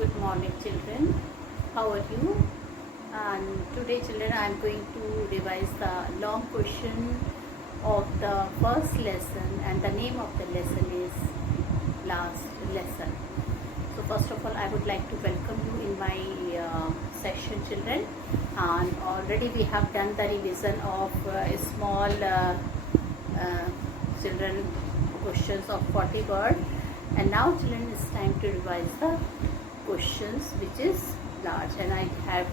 Good morning, children. How are you? And today, children, I am going to revise the long question of the first lesson, and the name of the lesson is last lesson. So, first of all, I would like to welcome you in my session, children. And already we have done the revision of a small children questions of 40 words, and now, children, it's time to revise the questions which is large. And I have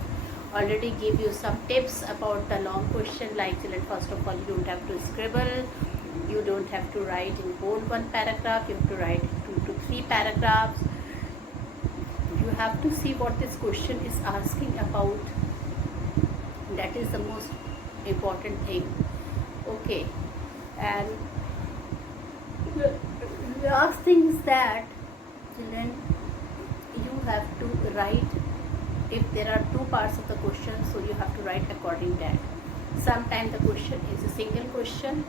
already give you some tips about the long question, like, children, first of all, you don't have to scribble, you don't have to write in whole one paragraph, you have to write 2 to 3 paragraphs. You have to see what this question is asking about. That is the most important thing. Okay. And the last thing is that, children, you have to write, if there are 2 parts of the question, so you have to write according to that. Sometimes the question is a single question,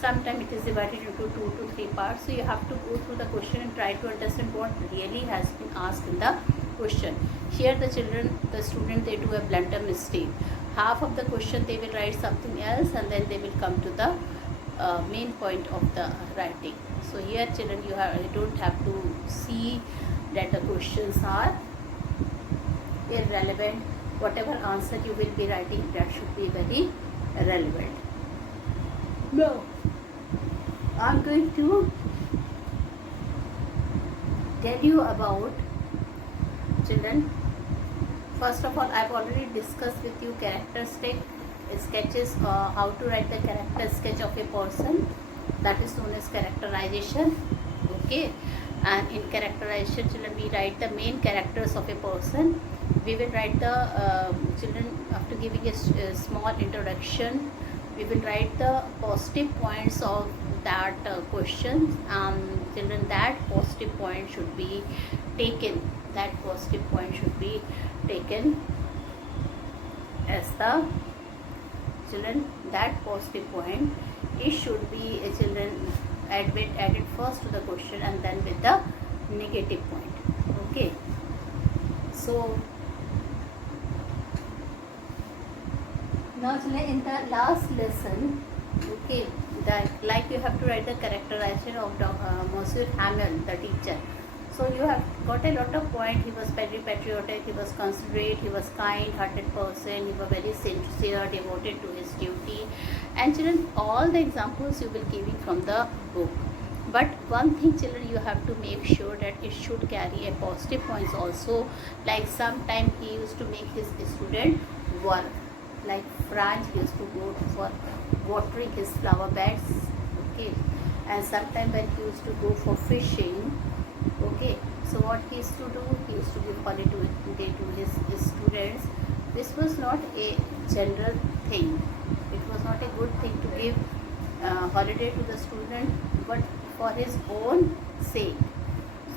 sometimes it is divided into 2 to 3 parts, so you have to go through the question and try to understand what really has been asked in the question. Here the student, they do a blunder mistake. Half of the question they will write something else, and then they will come to the main point of the writing. So here, children, you don't have to see that the questions are irrelevant. Whatever answer you will be writing, that should be very relevant. Now, I'm going to tell you about, children, first of all, I've already discussed with you characteristic sketches, how to write the character sketch of a person, that is known as characterization. Okay. And in characterization, children, we write the main characters of a person. We will write the children, after giving a small introduction, we will write the positive points of that question. Children, that positive point should be taken. That positive point should be taken as the, children, that positive point, it should be, children, added first to the question and then with the negative point. Okay. So now, children, in the last lesson, okay, that, like, you have to write the characterization of Monsieur Hamel, the teacher. So you have got a lot of points. He was very patriotic, he was considerate, he was kind-hearted person, he was very sincere, devoted to his duty. And, children, all the examples you will giving from the book. But one thing, children, you have to make sure that it should carry a positive points also. Like, sometime he used to make his student work. Like Franz used to go for watering his flower beds. Okay. And sometimes when he used to go for fishing. Okay, so what he used to do, he used to give holiday to his students. This was not a general thing. It was not a good thing to give holiday to the student, but for his own sake.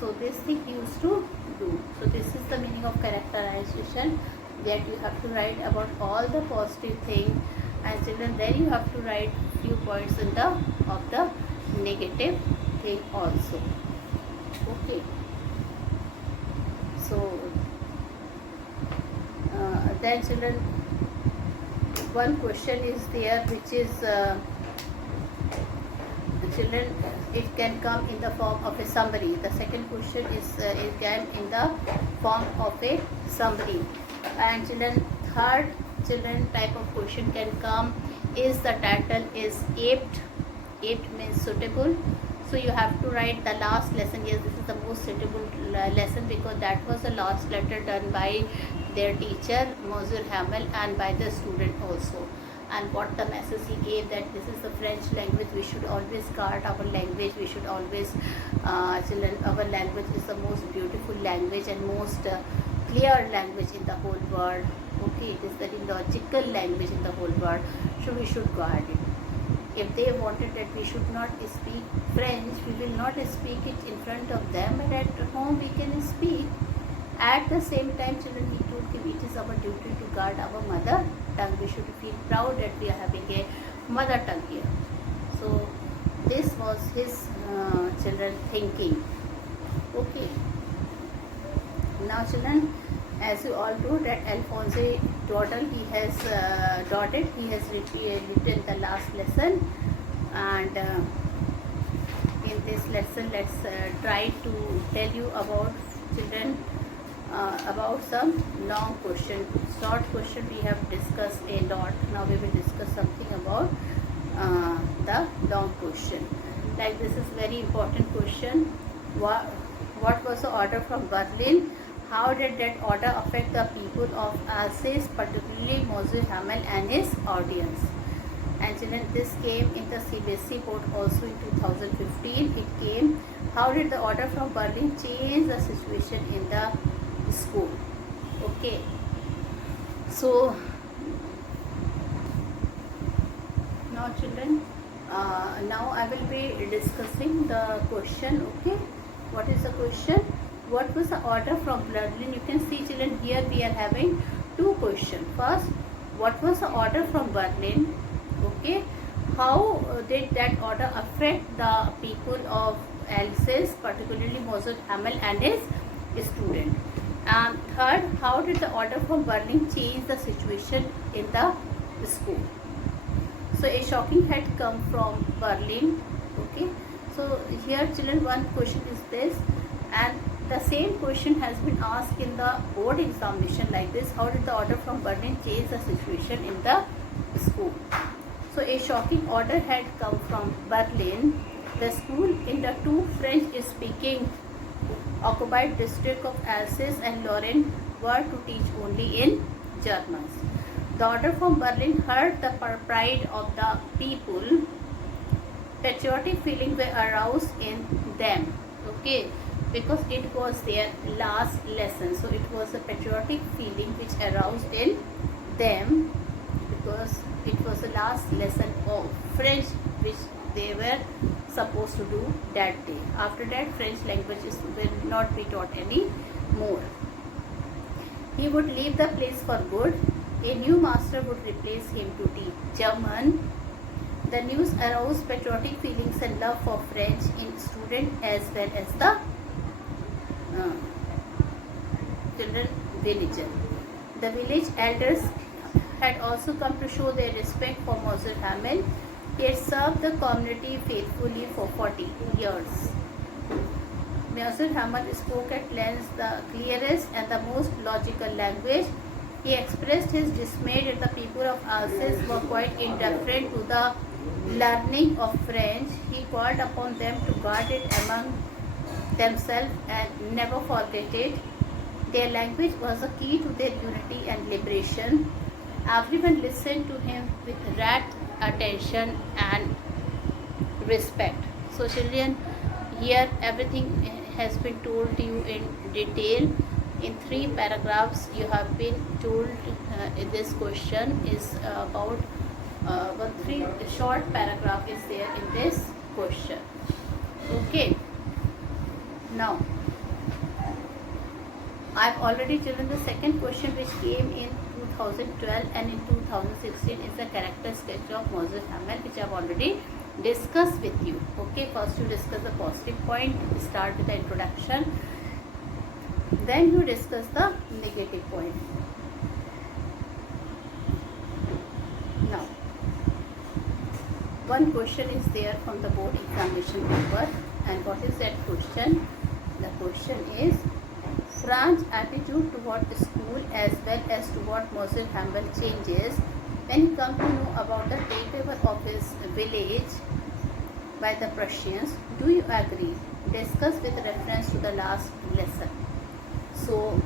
So this thing he used to do. So this is the meaning of characterization, that you have to write about all the positive thing, and, children, then you have to write few points in the of the negative thing also. Okay. So then, children, one question is there, which is, children, it can come in the form of a summary. The second question is, it can in the form of a summary. And, children, third, children, type of question can come is the title is apt. Apt means suitable. So you have to write the last lesson. Yes, this is the most suitable lesson, because that was the last letter done by their teacher, Monsieur Hamel, and by the student also. And what the message he gave, that this is the French language, we should always guard our language, we should always, children, our language is the most beautiful language and most clear language in the whole world. Okay, it is very logical language in the whole world, so we should guard it. If they wanted that we should not speak French, we will not speak it in front of them, but at home we can speak. At the same time, children, he told him it is our duty to guard our mother tongue. We should feel proud that we are having a mother tongue here. So this was his children thinking. Okay. Now children, as you all know that Alphonse Dodel, he has written the last lesson, and in this lesson let's try to tell you about children about some long question. Short question we have discussed a lot. Now we will discuss something about the long question. Like this is very important question. What was the order from Berlin? How did that order affect the people of Alsace, particularly Monsieur Hamel and his audience? And children, this came in the CBSE board also in 2015. It came, how did the order from Berlin change the situation in the school? Okay, so now children, now I will be discussing the question. Okay, what is the question? What was the order from Berlin? You can see children, here we are having two questions. First, what was the order from Berlin? Okay, how did that order affect the people of Alsace, particularly Monsieur Hamel and his student? And third, how did the order from Berlin change the situation in the school? So a shocking had come from Berlin. Okay, so here children, one question is this, and the same question has been asked in the board examination like this: how did the order from Berlin change the situation in the school? So a shocking order had come from Berlin. The school in the two French-speaking occupied districts of Alsace and Lorraine were to teach only in German. The order from Berlin hurt the pride of the people. Patriotic feelings were aroused in them. Okay, because it was their last lesson. So it was a patriotic feeling which aroused in them, because it was the last lesson of French which they were supposed to do that day. After that, French languages will not be taught any more. He would leave the place for good. A new master would replace him to teach German. The news aroused patriotic feelings and love for French in students as well as the children villager. The village elders had also come to show their respect for Monsieur Hamel. He had served the community faithfully for 40 years. Monsieur Hamel spoke at length the clearest and the most logical language. He expressed his dismay that the people of Alsace were quite indifferent to the learning of French. He called upon them to guard it among themselves and never forget it. Their language was a key to their unity and liberation. Everyone listened to him with rapt attention and respect. So children, here everything has been told to you in detail. In 3 paragraphs you have been told this question is about 3 short paragraph is there in this question. Okay, now I have already given the second question which came in 2012 and in 2016 is a character sketch of Monsieur Hamel, which I have already discussed with you. Okay, first you discuss the positive point, start with the introduction, then you discuss the negative point. Now, one question is there from the board examination paper, and what is that question? The question is France's attitude toward school as well as toward Monsieur Hamel changes when he comes to know about the takeover of his village by the Prussians. Do you agree? Discuss with reference to the last lesson. So,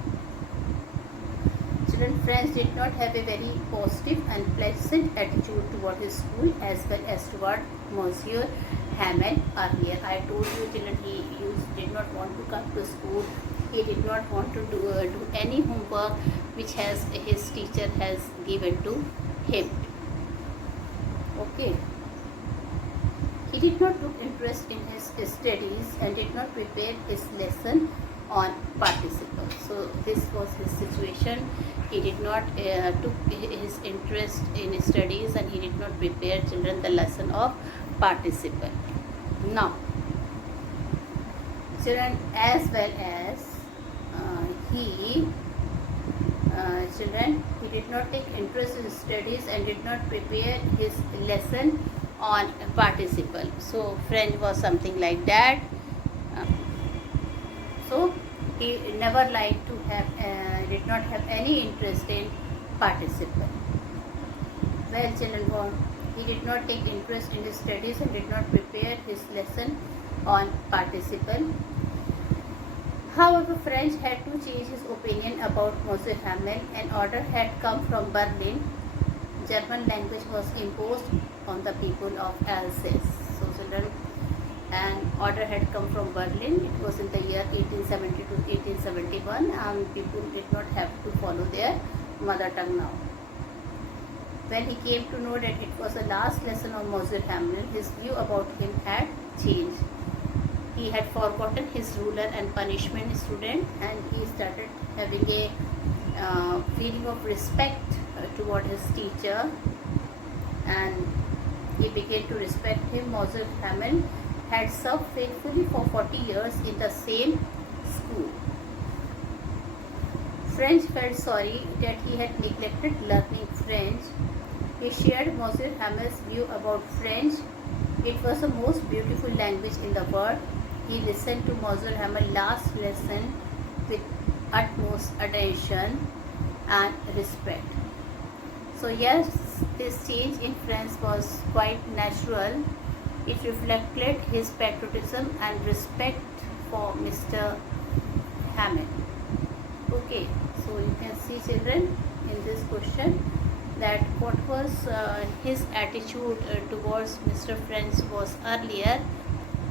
children, France did not have a very positive and pleasant attitude toward his school as well as toward Monsieur Hamel earlier. I told you children, he did not want to come to school. He did not want to do any homework which his teacher has given to him. Okay. He did not took interest in his studies and did not prepare his lesson on participle. So this was his situation. He did not took his interest in studies and he did not prepare children the lesson of participle. Now, children, as well as he children, he did not take interest in studies and did not prepare his lesson on participle. So French was something like that. So he never liked to have, did not have any interest in participle. Well, children, he did not take interest in his studies and did not prepare his lesson on participle. However, French had to change his opinion about Monsieur Hamel. An order had come from Berlin. German language was imposed on the people of Alsace. So, children, an order had come from Berlin. It was in the year 1870 to 1871, and people did not have to follow their mother tongue now. When he came to know that it was the last lesson of Monsieur Hamel, his view about him had changed. He had forgotten his ruler and punishment student, and he started having a feeling of respect toward his teacher, and he began to respect him. Monsieur Hamel had served faithfully for 40 years in the same school. French felt sorry that he had neglected learning French. He shared Monsieur Hamel's view about French. It was the most beautiful language in the world. He listened to Monsieur Hamel's last lesson with utmost attention and respect. So yes, this change in French was quite natural. It reflected his patriotism and respect for Mr. Hamel. Okay, so you can see, children, in this question that what was his attitude towards Mr. French was earlier,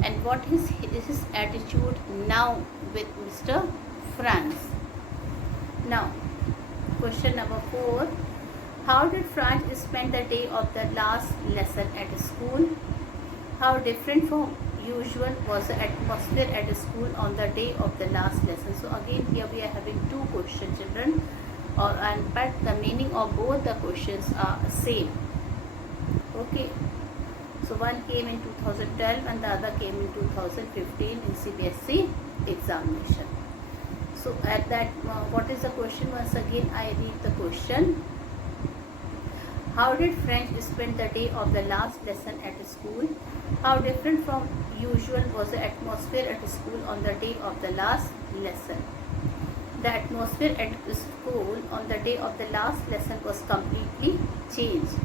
and what is his attitude now with Mr. France. Now, question number 4. How did Franz spend the day of the last lesson at school? How different from usual was the atmosphere at school on the day of the last lesson? So again, here we are having two questions, children, but the meaning of both the questions are same. Okay. So one came in 2012 and the other came in 2015 in CBSE examination. So at that, what is the question? Once again, I read the question. How did French spend the day of the last lesson at school? How different from usual was the atmosphere at school on the day of the last lesson? The atmosphere at school on the day of the last lesson was completely changed.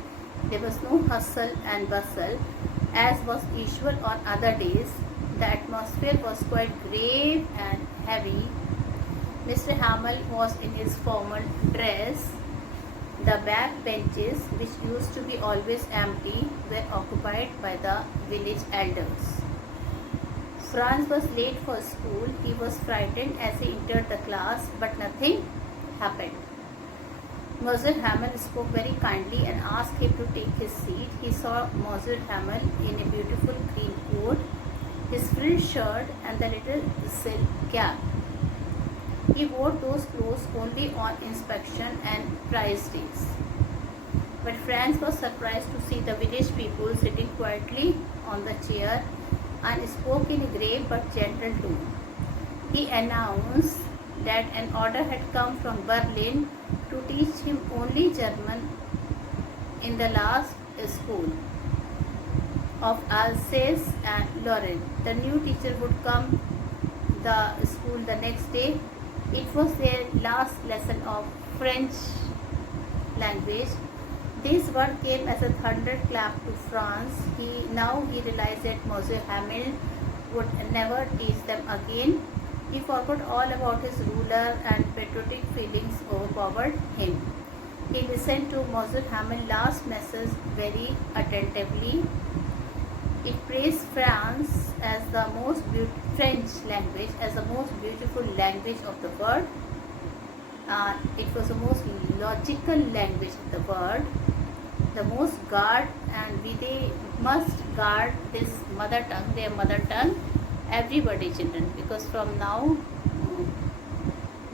There was no hustle and bustle as was usual on other days. The atmosphere was quite grave and heavy. Mr. Hamel was in his formal dress. The back benches, which used to be always empty, were occupied by the village elders. Franz was late for school. He was frightened as he entered the class, but nothing happened. Monsieur Hamel spoke very kindly and asked him to take his seat. He saw Monsieur Hamel in a beautiful green coat, his frilled shirt and the little silk cap. He wore those clothes only on inspection and prize days. But Franz was surprised to see the village people sitting quietly on the chair and spoke in a grave but gentle tone. He announced that an order had come from Berlin to teach him only German in the last school of Alsace and Lorraine. The new teacher would come the school the next day. It was their last lesson of French language. This word came as a thunderclap to Franz. Now he realized that Monsieur Hamel would never teach them again. He forgot all about his ruler and patriotic feelings overpowered him. He listened to Monsieur Hamel's last message very attentively. It praised France as the most French language as the most beautiful language of the world. It was the most logical language of the world, the most guard, and they must guard this mother tongue, their mother tongue, everybody, children, because from now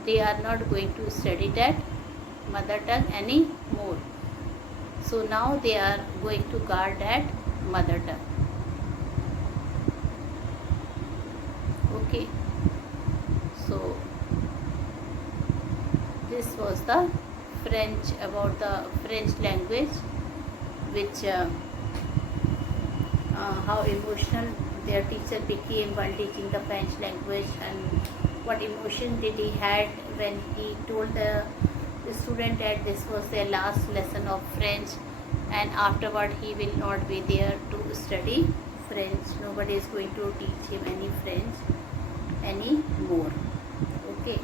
they are not going to study that mother tongue anymore. So now they are going to guard that mother tongue. Okay, so this was the French, about the French language, which how emotional their teacher became while teaching the French language, and what emotion did he had when he told the student that this was their last lesson of French, and afterward he will not be there to study French. Nobody is going to teach him any French anymore. Okay.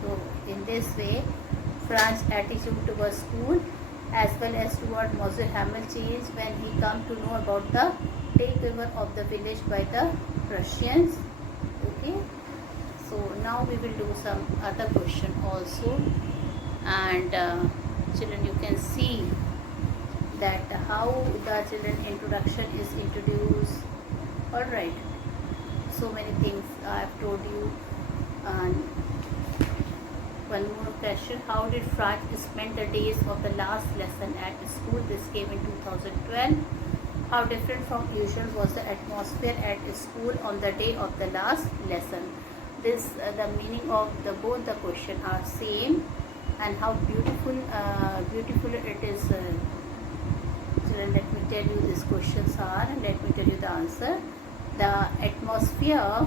So in this way, France's attitude towards school as well as toward Monsieur Hamel changed when he come to know about the takeover of the village by the Prussians. Okay. So now we will do some other question also, and children, you can see that how the children introduction is introduced. All right. So many things I have told you. And one more question: how did Franz spend the days of the last lesson at school? This came in 2012. How different from usual was the atmosphere at school on the day of the last lesson? This the meaning of the both the question are same, and how beautiful it is. Children, let me tell you these questions are, and let me tell you the answer. The atmosphere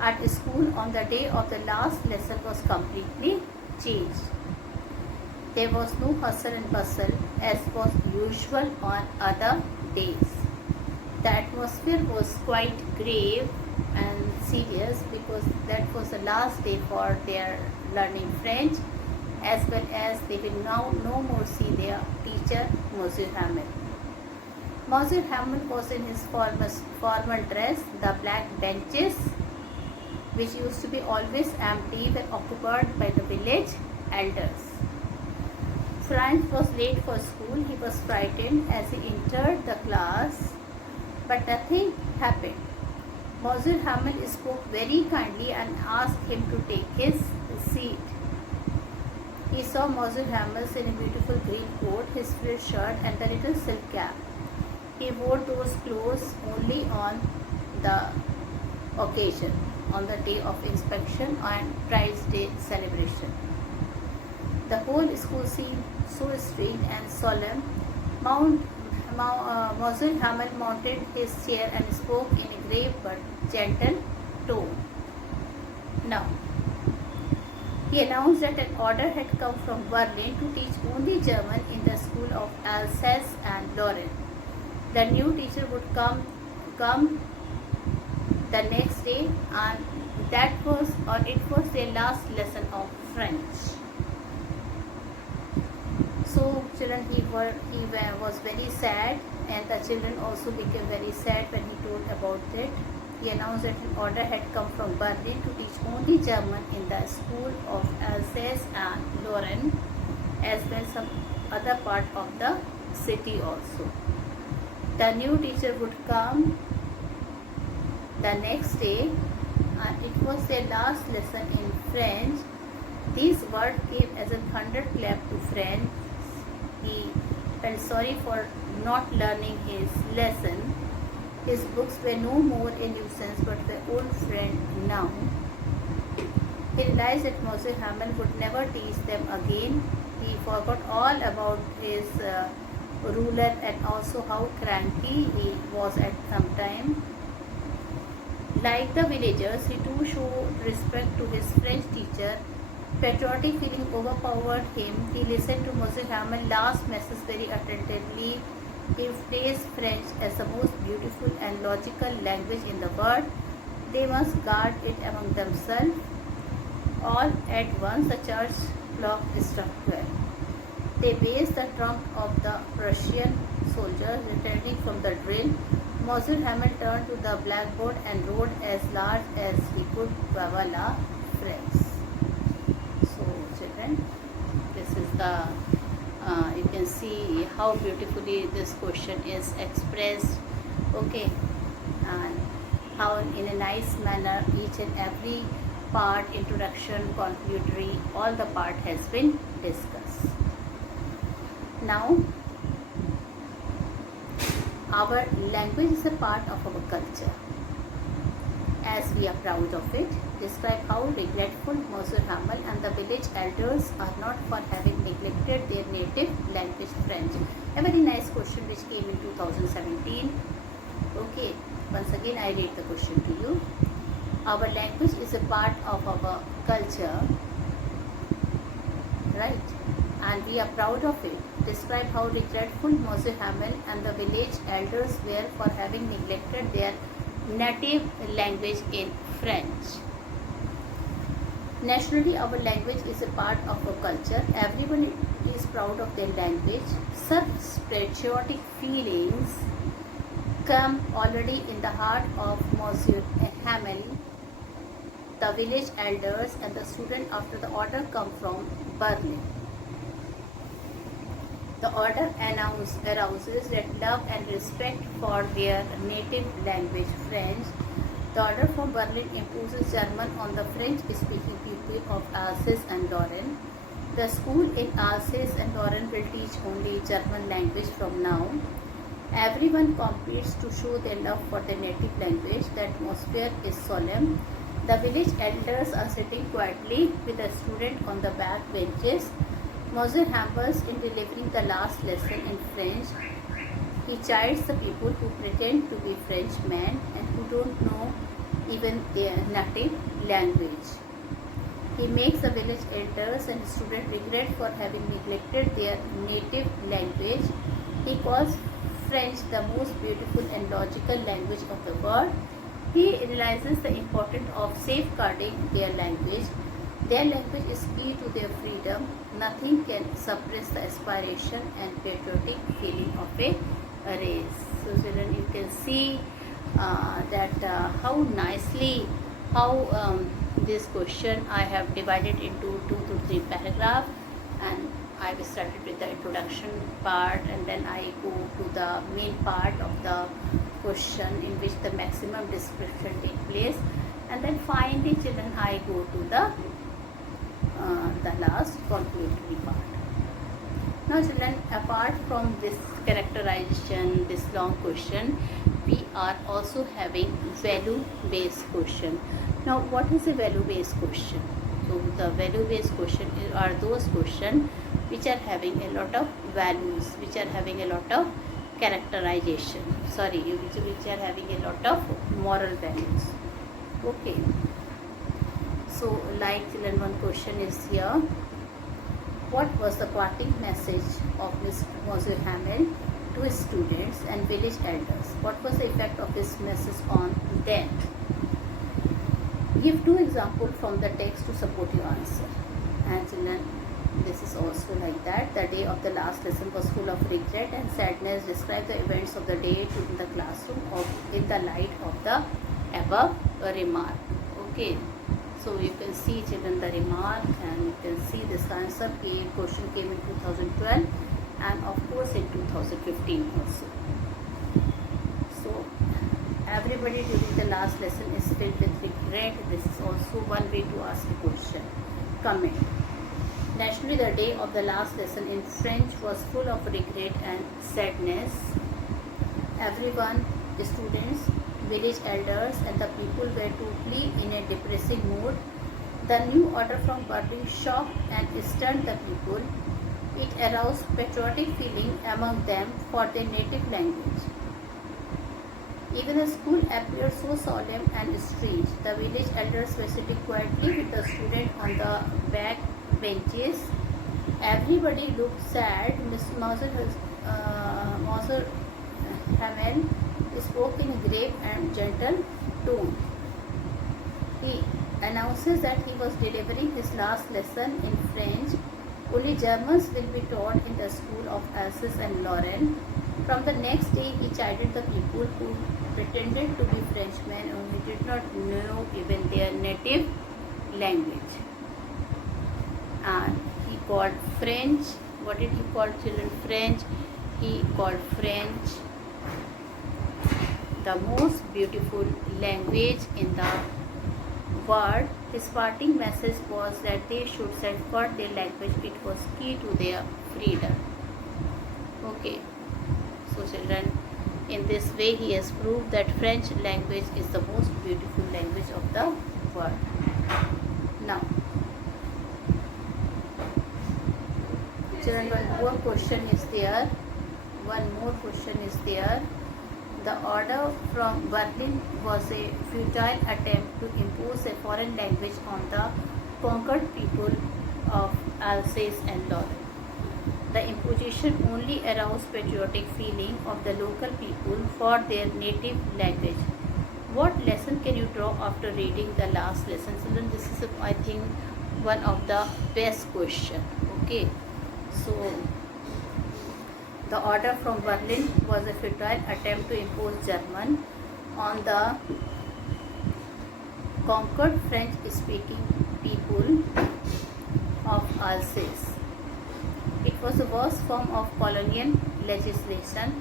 at school on the day of the last lesson was completely changed. There was no hustle and bustle as was usual on other days. The atmosphere was quite grave and serious because that was the last day for their learning French, as well as they will now no more see their teacher, Monsieur Hamel. Monsieur Hamel was in his formal dress. The black benches, which used to be always empty, were occupied by the village elders. Franz was late for school. He was frightened as he entered the class, but nothing happened. Monsieur Hamel spoke very kindly and asked him to take his seat. He saw Monsieur Hamel in a beautiful green coat, his frilled shirt, and the little silk cap. He wore those clothes only on the occasion, on the day of inspection and Prize Day celebration. The whole school seemed so strict and solemn. Monsieur Hamel mounted his chair and spoke in a grave but gentle tone. Now, he announced that an order had come from Berlin to teach only German in the school of Alsace and Lorraine. The new teacher would come the next day, and it was their last lesson of French. So children, he was very sad, and the children also became very sad when he told about it. He announced that an order had come from Berlin to teach only German in the school of Alsace and Lorraine, as well as some other part of the city also. The new teacher would come the next day, and it was their last lesson in French. These words came as a thunderclap to Franz. He felt sorry for not learning his lesson. His books were no more a nuisance but were old friend now. He realized that Monsieur Hamel would never teach them again. He forgot all about his ruler and also how cranky he was at some time. Like the villagers, he too showed respect to his French teacher. Patriotic feeling overpowered him. He listened to Monsieur Hamel's last message very attentively. He praised French as the most beautiful and logical language in the world. They must guard it among themselves. All at once the church clock struck 12. They raised the trunk of the Prussian soldiers returning from the drill. Monsieur Hamel turned to the blackboard and wrote as large as he could "Voilà France." So children, this is the you can see how beautifully this question is expressed. Okay, and how in a nice manner each and every part, introduction, contributory, all the part has been discussed. Now, our language is a part of our culture, as we are proud of it. describe how regretful Monsieur Hamel and the village elders are not for having neglected their native language French. A very nice question which came in 2017. Okay, once again I read the question to you. Our language is a part of our culture, right? And we are proud of it. Describe how regretful Monsieur Hamel and the village elders were for having neglected their native language in French. Nationally, our language is a part of our culture. Everyone is proud of their language. Such patriotic feelings come already in the heart of Monsieur Hamel, the village elders, and the student after the order come from Berlin. The order arouses that love and respect for their native language French. The order from Berlin imposes German on the French-speaking people of Alsace and Lorraine. The school in Alsace and Lorraine will teach only German language from now. Everyone competes to show their love for their native language. The atmosphere is solemn. The village elders are sitting quietly with the student on the back benches. Monsieur Hamel, in delivering the last lesson in French, he chides the people who pretend to be Frenchmen and who don't know even their native language. He makes the village elders and students regret for having neglected their native language. He calls French the most beautiful and logical language of the world. He realizes the importance of safeguarding their language. Their language is key to their freedom. Nothing can suppress the aspiration and patriotic feeling of a race. So children, you can see that how nicely this question I have divided into 2 to 3 paragraphs, and I started with the introduction part, and then I go to the main part of the question in which the maximum description take place, and then finally children I go to the last conclusory part. Now children, apart from this characterization, this long question, we are also having value-based question. Now what is a value-based question? So the value-based question are those questions which are having a lot of values, which are having a lot of characterization, which are having a lot of moral values. Okay. So like children, one question is here. What was the parting message of Monsieur Hamel to his students and village elders? What was the effect of his message on them? Give 2 examples from the text to support your answer. And children, this is also like that. The day of the last lesson was full of regret and sadness. Describe the events of the day in the classroom in the light of the above remark. Okay. So you can see children the remark, and you can see this answer question came in 2012 and of course in 2015 also. So everybody during the last lesson is filled with regret. This is also one way to ask a question. Comment. Naturally, the day of the last lesson in French was full of regret and sadness. Everyone, the students, village elders and the people were totally in a depressing mood. The new order from Berlin shocked and stunned the people. It aroused patriotic feeling among them for their native language. Even the school appeared so solemn and strange. The village elders were sitting quietly with the students on the back benches. Everybody looked sad. Monsieur Hamel spoke in a grave and gentle tone. He announces that he was delivering his last lesson in French. Only Germans will be taught in the school of Alsace and Lorraine. From the next day, he chided the people who pretended to be Frenchmen and who did not know even their native language. And he called French, what did he call children? French. He called French the most beautiful language in the world. His parting message was that they should safeguard their language. It was key to their freedom. Okay. So children, in this way he has proved that French language is the most beautiful language of the world. more question is there. One more question is there. The order from Berlin was a futile attempt to impose a foreign language on the conquered people of Alsace and Lorraine. The imposition only aroused patriotic feeling of the local people for their native language. What lesson can you draw after reading the last lesson? Children, this is, I think, one of the best question. Okay, so the order from Berlin was a futile attempt to impose German on the conquered French-speaking people of Alsace. It was the worst form of colonial legislation.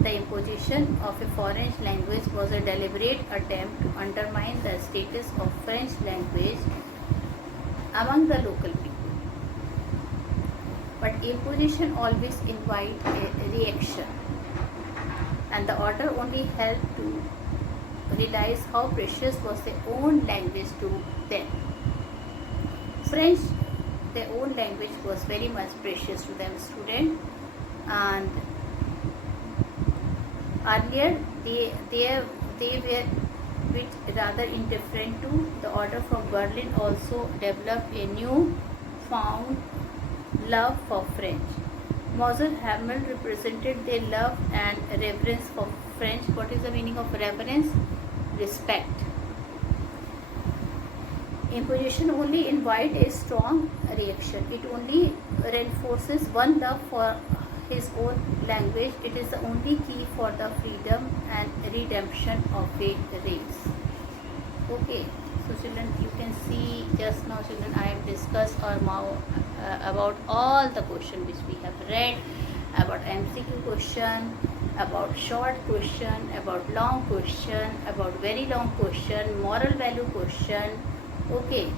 The imposition of a foreign language was a deliberate attempt to undermine the status of French language among the local people. But imposition always invites a reaction, and the order only helped to realize how precious was their own language to them. French, their own language, was very much precious to them, student, and earlier they were bit rather indifferent to. The order from Berlin also developed a new found love for French. Moses Hamel represented their love and reverence for French. What is the meaning of reverence? Respect. Imposition only invites a strong reaction. It only reinforces one love for his own language. It is the only key for the freedom and redemption of a race. Okay, so children, you can see just now, children, I have discussed about all the question which we have read, about MCQ question, about short question, about long question, about very long question, moral value question. Okay,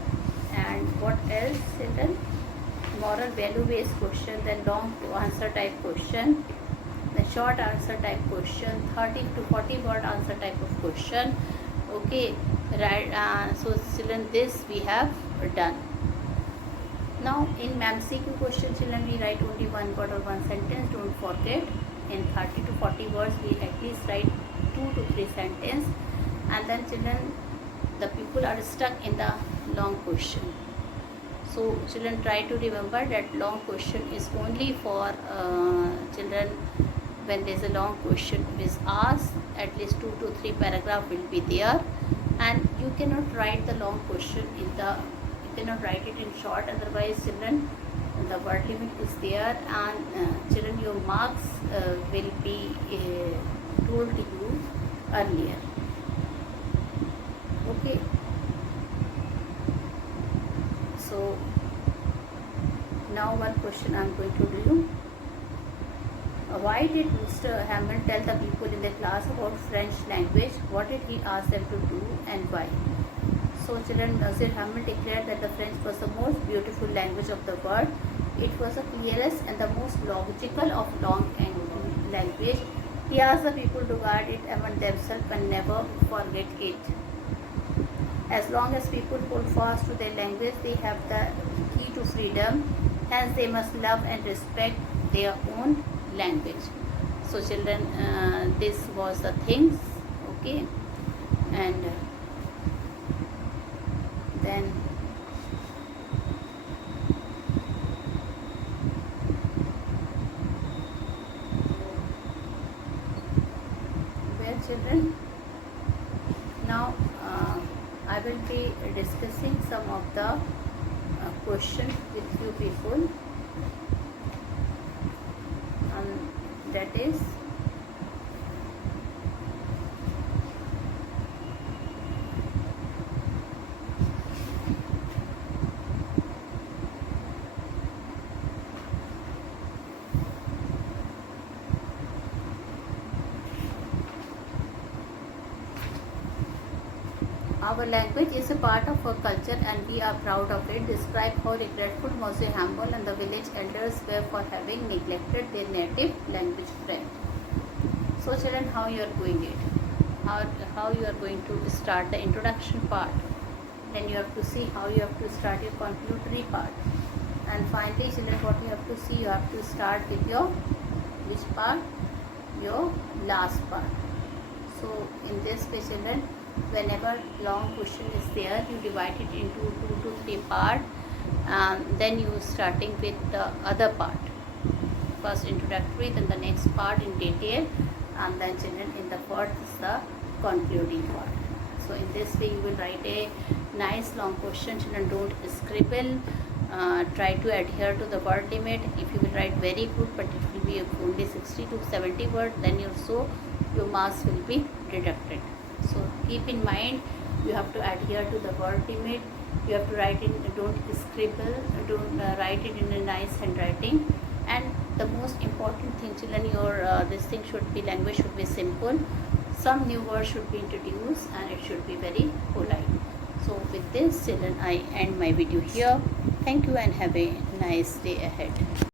and what else, children? Moral value based question, then long answer type question, the short answer type question, 30 to 40 word answer type of question. Okay, right. So children, this we have done. Now in MCQ question, children, we write only one word or one sentence. Don't forget, in 30 to 40 words we at least write 2 to 3 sentences, and then children, the people are stuck in the long question. So children, try to remember that long question is only for children. When there is a long question is asked, at least 2 to 3 paragraph will be there, and you cannot write the long question in the, you cannot write it in short, otherwise children, the word limit is there, and children, your marks will be told to you earlier. Okay, so now one question I am going to do. Why did Mr. Hamel tell the people in the class about French language? What did he ask them to do and why? So children, Mr. Hamel declared that the French was the most beautiful language of the world. It was the clearest and the most logical of long language. He asked the people to guard it among themselves and never forget it. As long as people hold fast to their language, they have the key to freedom. Hence, they must love and respect their own language. So children, this was the things. Okay, and then well, children, now I will be discussing some of the questions with you people, and that is our language is a part of our culture and we are proud of it. Describe how regretful Monsieur Hamel and the village elders were for having neglected their native language French. So children, how you are doing it? How you are going to start the introduction part. Then you have to see how you have to start your conclusory part. And finally children, what you have to see, you have to start with your which part, your last part. So in this way children, whenever long question is there, you divide it into 2 to 3 part, then you starting with the other part, first introductory, then the next part in detail, and then children in the fourth is the concluding part. So in this way you will write a nice long question. Children, don't scribble, try to adhere to the word limit. If you will write very good but it will be only 60 to 70 words, then your marks will be deducted. So keep in mind, you have to adhere to the word limit. You have to write in, don't scribble, don't write it in a nice handwriting. And the most important thing children, your this thing should be, language should be simple. Some new words should be introduced and it should be very polite. So with this children, I end my video here. Thank you and have a nice day ahead.